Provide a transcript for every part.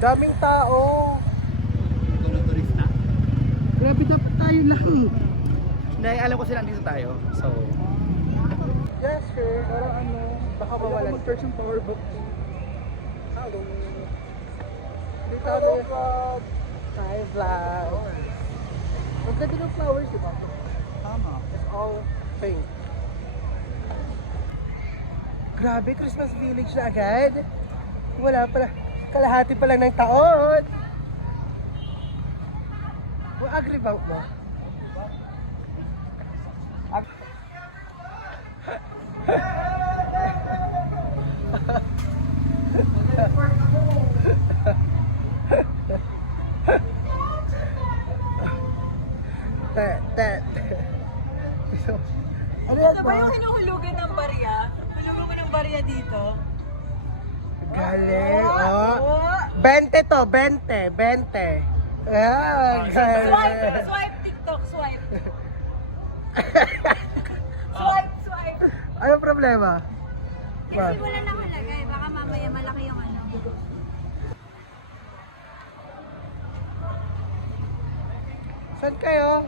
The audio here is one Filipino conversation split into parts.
Daming tao. Tulong turista. Grabe, dapat tayo lang. Hindi, alam ko sila dito tayo. So, Yes, sure. Pero ano, baka mawalan. mag-search ng power book. Hello. Dito Hello, vlog. Hi, vlog. Ang ganda ng flowers, di ba? Tama. It's all pink. Grabe, Christmas village na agad. Wala pala. Kalahati pa lang ng taon. Agree ba mo? Ano yan Ito ba yung hinuhulugan ng barya? Hulugan mo ng barya dito? Galing, oh. 20 to, 20, 20. Ah, galing. Swipe TikTok, swipe. Swipe. Ano problema? Kasi wala nakalagay, baka mamaya malaki yung ano. Saan kayo?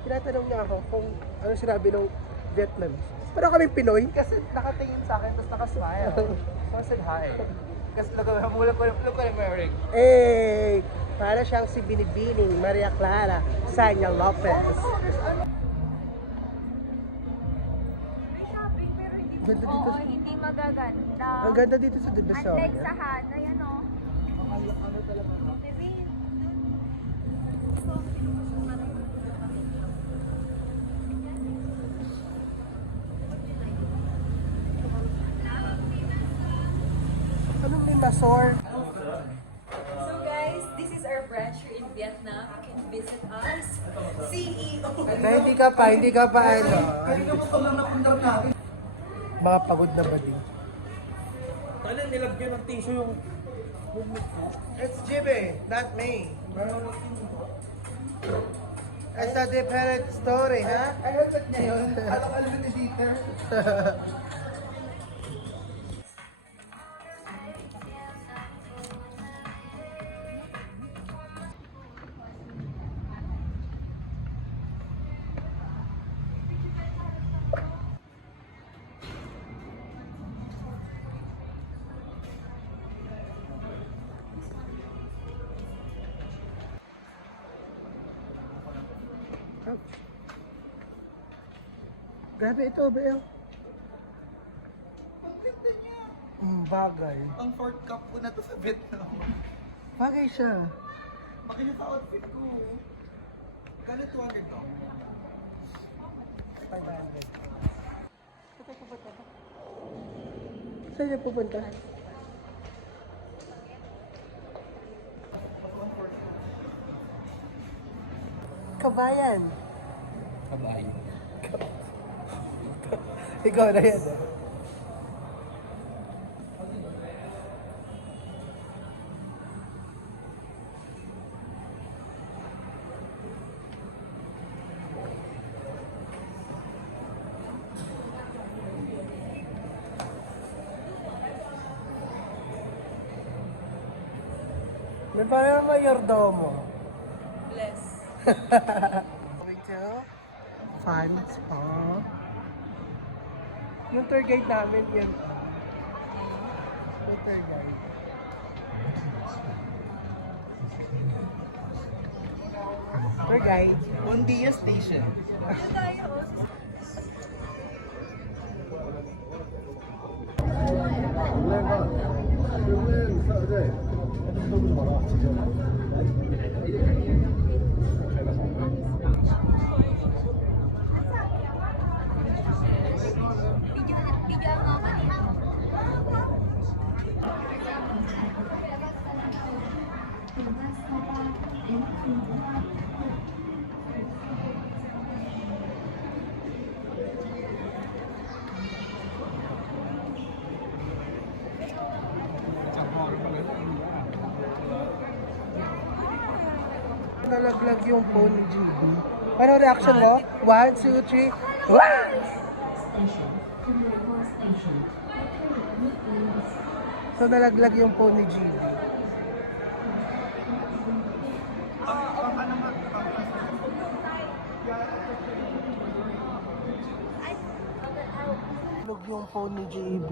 Tinatanong niya ako kung ano sinabi ng Vietnamese. Pero kami Pinoy. Kasi nakatingin sa akin, tapos nakasmile. So I said hi. Kasi look at I'm wearing. Eh, para siyang si Binibining Maria Clara Sanya Lopez. Ganda dito. Oo, hindi magaganda. Ang ganda dito sa Divisoria. Unlike sa Hanay, ano? Maybe, Anong Limasor? So guys, this is our branch here in Vietnam. You can visit us. CEO. Na hindi ka pa ano. Mga pagod na ba din? Kailan nilagyan ng tissue yung It's Jimmy, not me. It's a different story, ha? I heard that niya yun. Alam ni Dieter. Grabe ito, Bel. Ang ganda niya. Bagay. Ang fourth cup ko na to sa Vietnam. Bagay siya. Makanya sa outfit ko. Kano 200 to? 500. Saan niya pupunta? Kabayan. Kabay. Ikaw na yan. May parang mayordomo. Bless. Going to fun spa. Yung tour guide namin yun. Yung tour guide. Tour guide. Bundia Station. Ito tayo. video ako kanina. Nalaglag yung phone ni GB. Paano reaction mo? 1, 2, 3. Wow! So nalaglag yung phone ni GB. Nalaglag yung phone ni JB.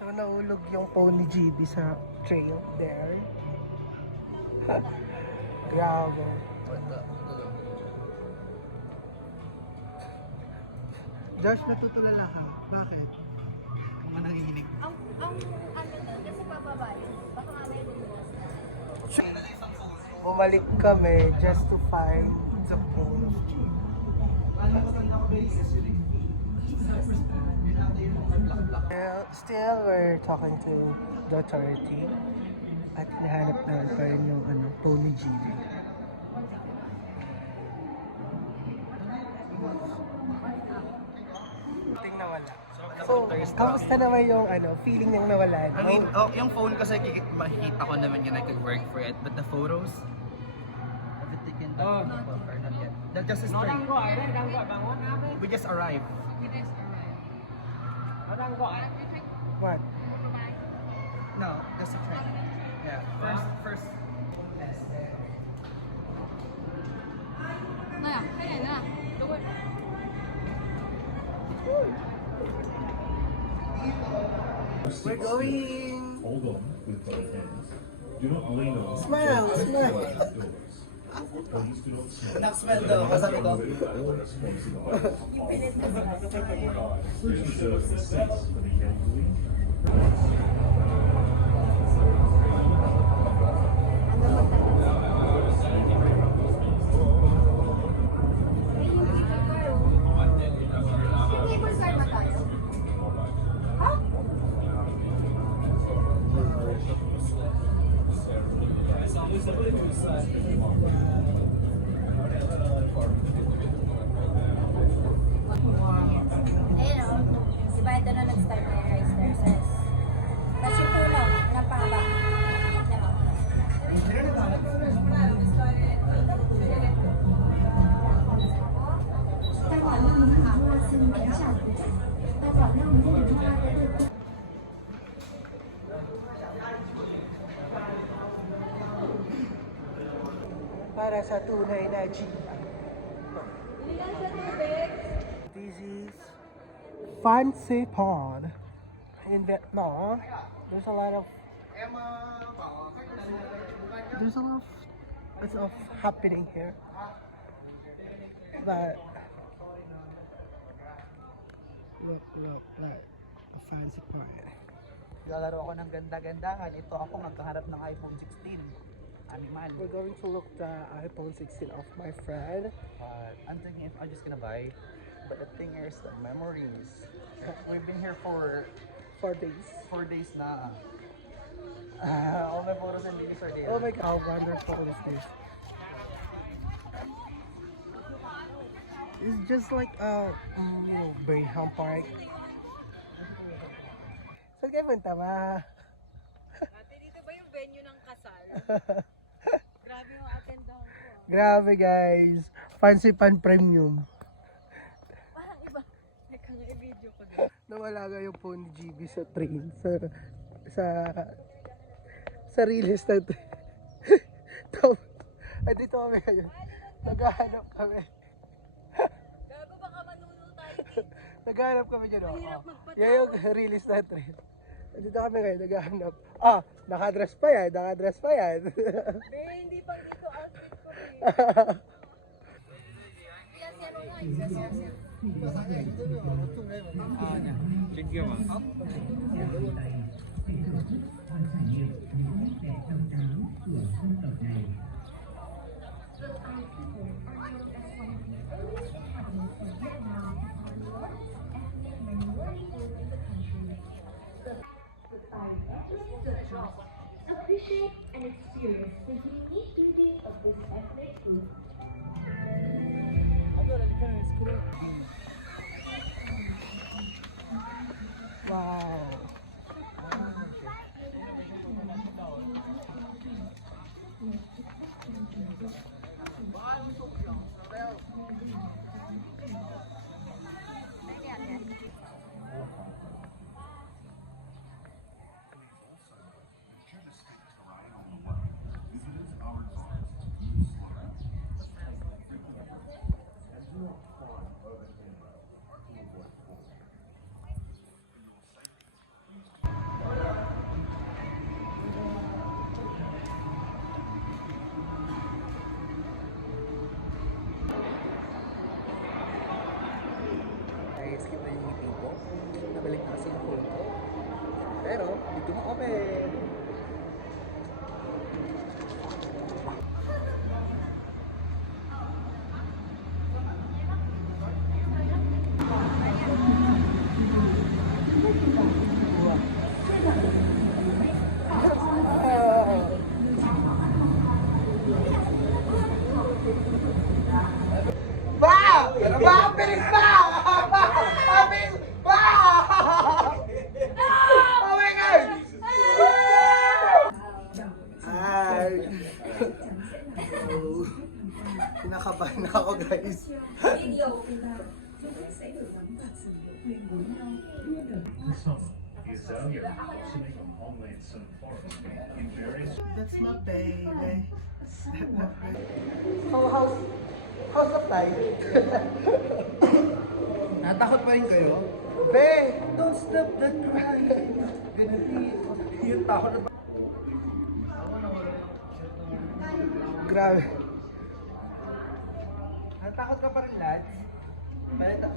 So naulog yung phone ni GB sa trail there. Grabe. Josh, natutulala ka. Bakit? Kung ano nangihinig. Ang ano doon kasi pababa yun. Baka mamaya lumuwas na. Bumalik kami just to find the phone of GB. Still, we're talking to the authority at hinahanap namin pa rin yung phone ni GB. Ting nawala. So, kamusta naman yung feeling niyang nawala? I mean, yung phone kasi makikita ko naman yun, I could work for it. But the photos, have it taken back or not yet? That just is straight. We just arrived. What? No, just a train. Yeah, first. We're going! Hold on with both hands. Do not lean on. Smile, smile. Please do not smile. Smell daw, kasabi ko. Please reserve the seats for the elderly. Cable car ba tayo? Ha? Ayun o. Diba ito na nag-start na yung rice terraces. Tapos yung tulong, napaba. Para sa tunay na G. This is Fancy Pond in Vietnam. There's a lot of happening here. But look, like a fancy pond. Lalaro ako ng ganda-gandahan. Ito ako magkaharap ng iPhone 16. Animal. We're going to look the iPhone 16 of my friend. I'm thinking if I'm just gonna buy. But the thing is, the memories. We've been here for 4 days. 4 days na. All my photos and videos are there. Oh my god, how wonderful is this? It's just like Brigham Park. Saan kayo punta ba? Ate, dito ba yung venue ng kasal? Grabe yung attendance ko. Grabe guys, Fancy Pan Premium. Parang iba. Teka nga, i-video ko din. Nawala nga yung phone ni GB sa train, sa release na train. Dito kami ngayon, naghahanap kami. Gago, baka manuno tayo dito. Naghahanap kami dyan. Mahirap magpatawad. Yan yung release na train. Dito kami ngayon, naghahanap. Nakadress pa yan. Be, hindi pa dito outfit ko, be. Appreciate and experience the unique beauty of this ethnic group. Wow. Dito mo open. Ba! Ba! Bilis ba! Bilis ba! Oh my God! Ay! Oh. Kinakabahan na ako, guys. The summer, the azalea blossoming on Homeland Sun Forest in various That's my baby. How's the flight? Natakot pa rin kayo? Be! Don't stop the crying. Yung takot na ba? Grabe. Natakot ka pa rin, lads?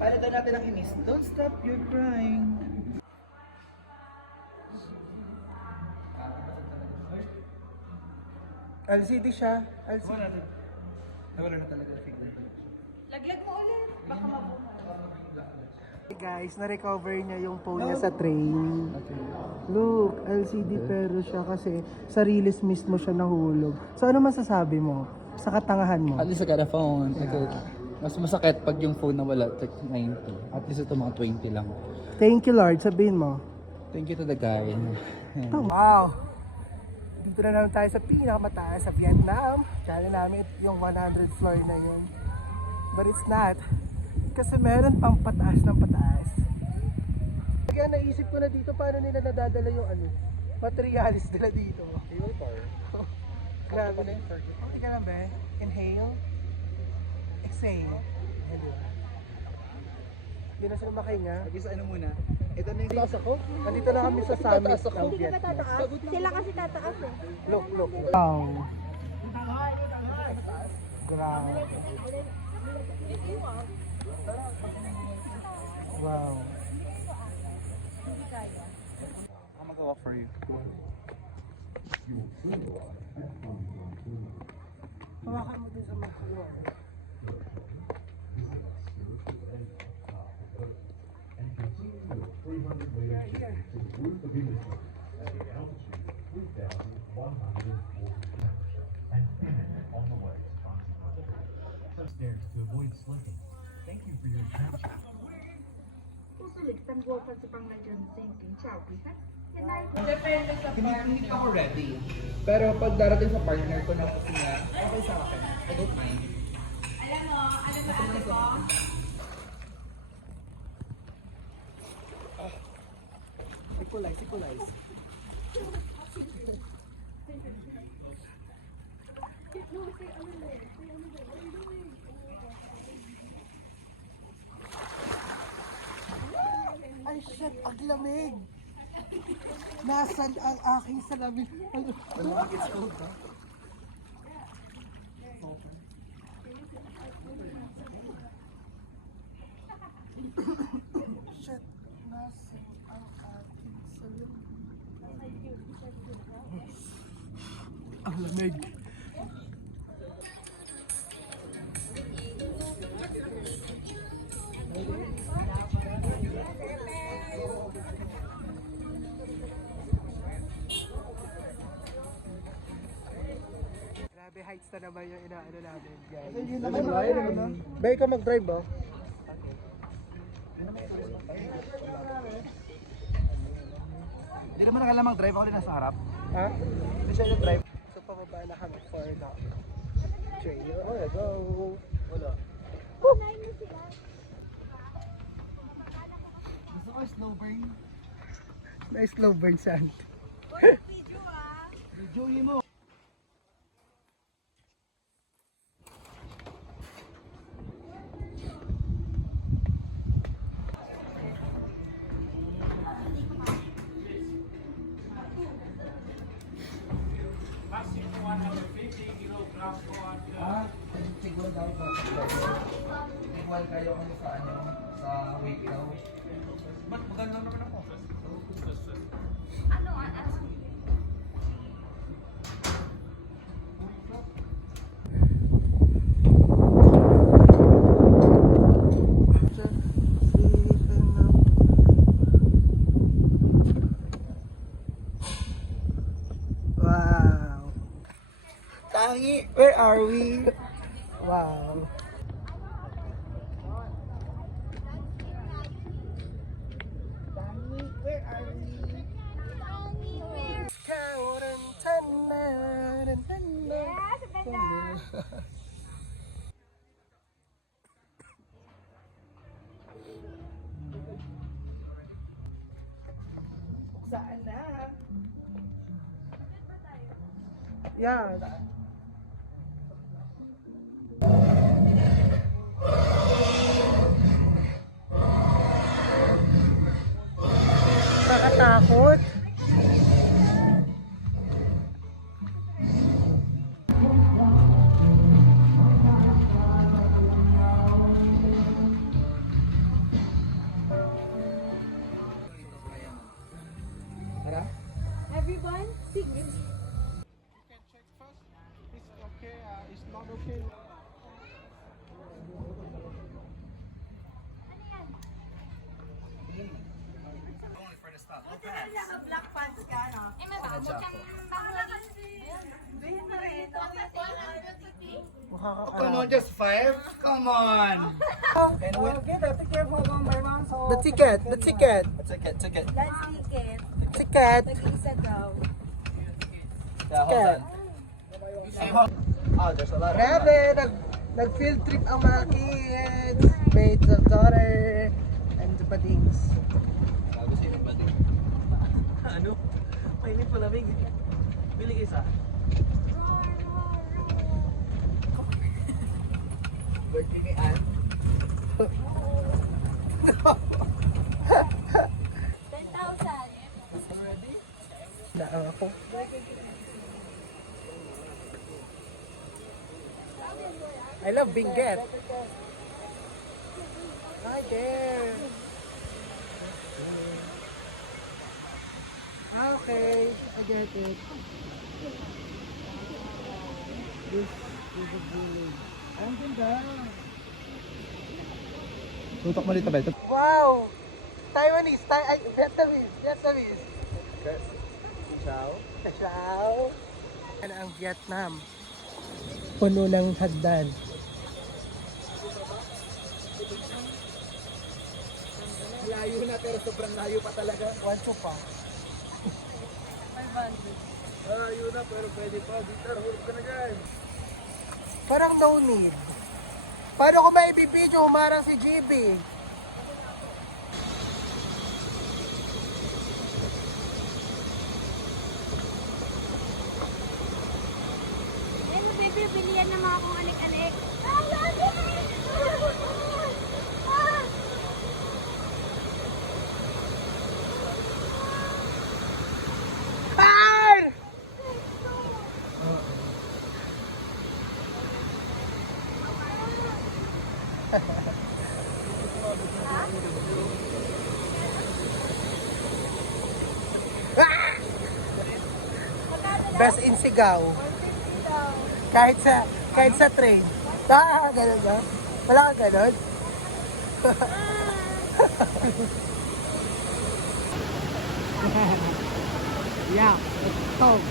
Palitan natin ang inis. Don't stop your crying. LCD siya. LCD. Nawala na talaga yung figure. Laglag mo ulit. Baka mabunga. Hey guys, na-recover niya yung phone niya sa train. Look, LCD pero siya kasi sa release mismo siya nahulog. So ano masasabi mo sa katangahan mo? At least I got a phone. Mas masakit pag yung phone nawala, like 90. At least ito mga 20 lang. Thank you Lord, sabihin mo. Thank you to the guy. Wow! Dito na naman tayo sa pinakamataas sa Vietnam. Kaya namin yung 100 floor na yun. But it's not. Kasi meron pang pataas ng pataas. Kaya naisip ko na dito paano nila nadadala yung materialis nila dito. Cable car. Grabe. Okay ka lang ba? Inhale. Exhale. Yan, diba? Hindi na sila makahinga. Mag-isa ano muna? Ito na yung taas ako. Nandito na kami sa summit ng Vietnam. Sila kasi tataas eh. Look. Wow. Grabe. Wow. I'll mag-walk for you. Hawakan mo din sa mga kaliwa. on the way to consequences. Stairs to avoid slipping. Thank you for your attention. Khu du lịch Sun World Phan Legend xin kính chào quý khách. Hiện nay Hindi pa ako ready. Pero pag darating sa partner ko na kasi nga, okay sa akin. I don't mind. Equalize. Ay shit, ang lamig! Nasaan ang aking salamin? It's cold, ha? Shit, nasaan ang aking salamin? Ang lamig! Grabe heights na naman yung inaano namin, guys. Ba, ikaw mag-drive ba? Hindi naman nakala mag-drive ako din nasa harap. Ha? Hindi siya yung-drive. So, pababa na kami for the train. Oh, let's go! Wala. Gusto ko slow burn. Nice slow burn sand. Video mo. Siguro daw ba? Igual kayo kung sa sa weight daw. Ba't maganda naman ako? Ano, Tangi! Where are we? Wow. Where are we? Saan na? Yeah. Nakatakot. Everyone, sing. Naka-black pants ka, no? Eh, may baka mo siyang Come on, just 5? Come on! The ticket, the ticket, Ticket. Last ticket. ticket. Nag-isa daw. Ticket. Oh, there's a lot Grabe, nag-field trip ang mga kids. Made the daughter and the badings. Ano? Mainit pa lamig. Bili isa. Birthday ni Ann. 10,000. Na ako. I love Benguet. Hi there. Okay, I get it. This is a village. Ang ganda. Tutok mo dito, Bel. Wow! Taiwanese, Vietnamese. Ciao. Ciao! Yan ang Vietnam. Puno ng hagdan. Layo na pero sobrang layo pa talaga. 1 pa. 500. Layo na pero pwede pa. Bitar, hulog ka na dyan. Parang no need. Paano ko ba ibibidyo? Umarang si GB. Ano, baby, bilihan na mga kung anik-anik. Ay! Best in Sigaw. Kahit sa train. Ganun ba? Wala ka ganun? Yeah, let's go.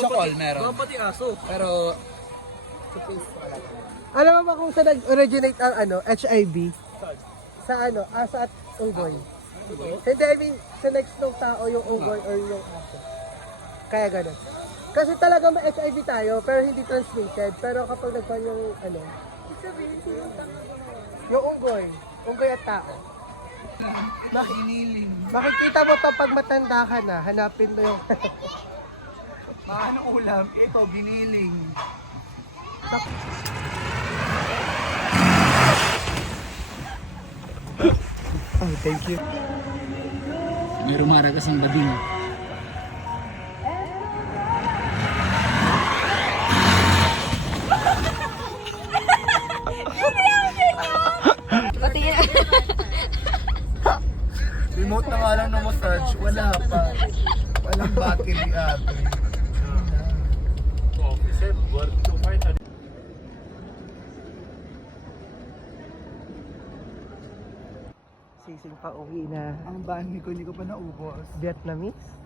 Chocol meron. Pati aso. Pero, Alam mo ba kung saan nag-originate ang HIV? Sa aso at unggoy. Hindi, I mean, sa next ng tao yung unggoy or yung aso. Kaya ganun. Kasi talaga may HIV tayo, pero hindi transmitted. Pero kapag nagpan yung yung unggoy at tao. Makikita mo to pag matanda ka na, hanapin mo yung Maano ulam? Ito, giniling. Oh, thank you. may rumaragas ang bading. Wala pa. Walang battery ate. Sising pa uwi na. Ang bani ko, hindi ko pa naubos. Vietnamese?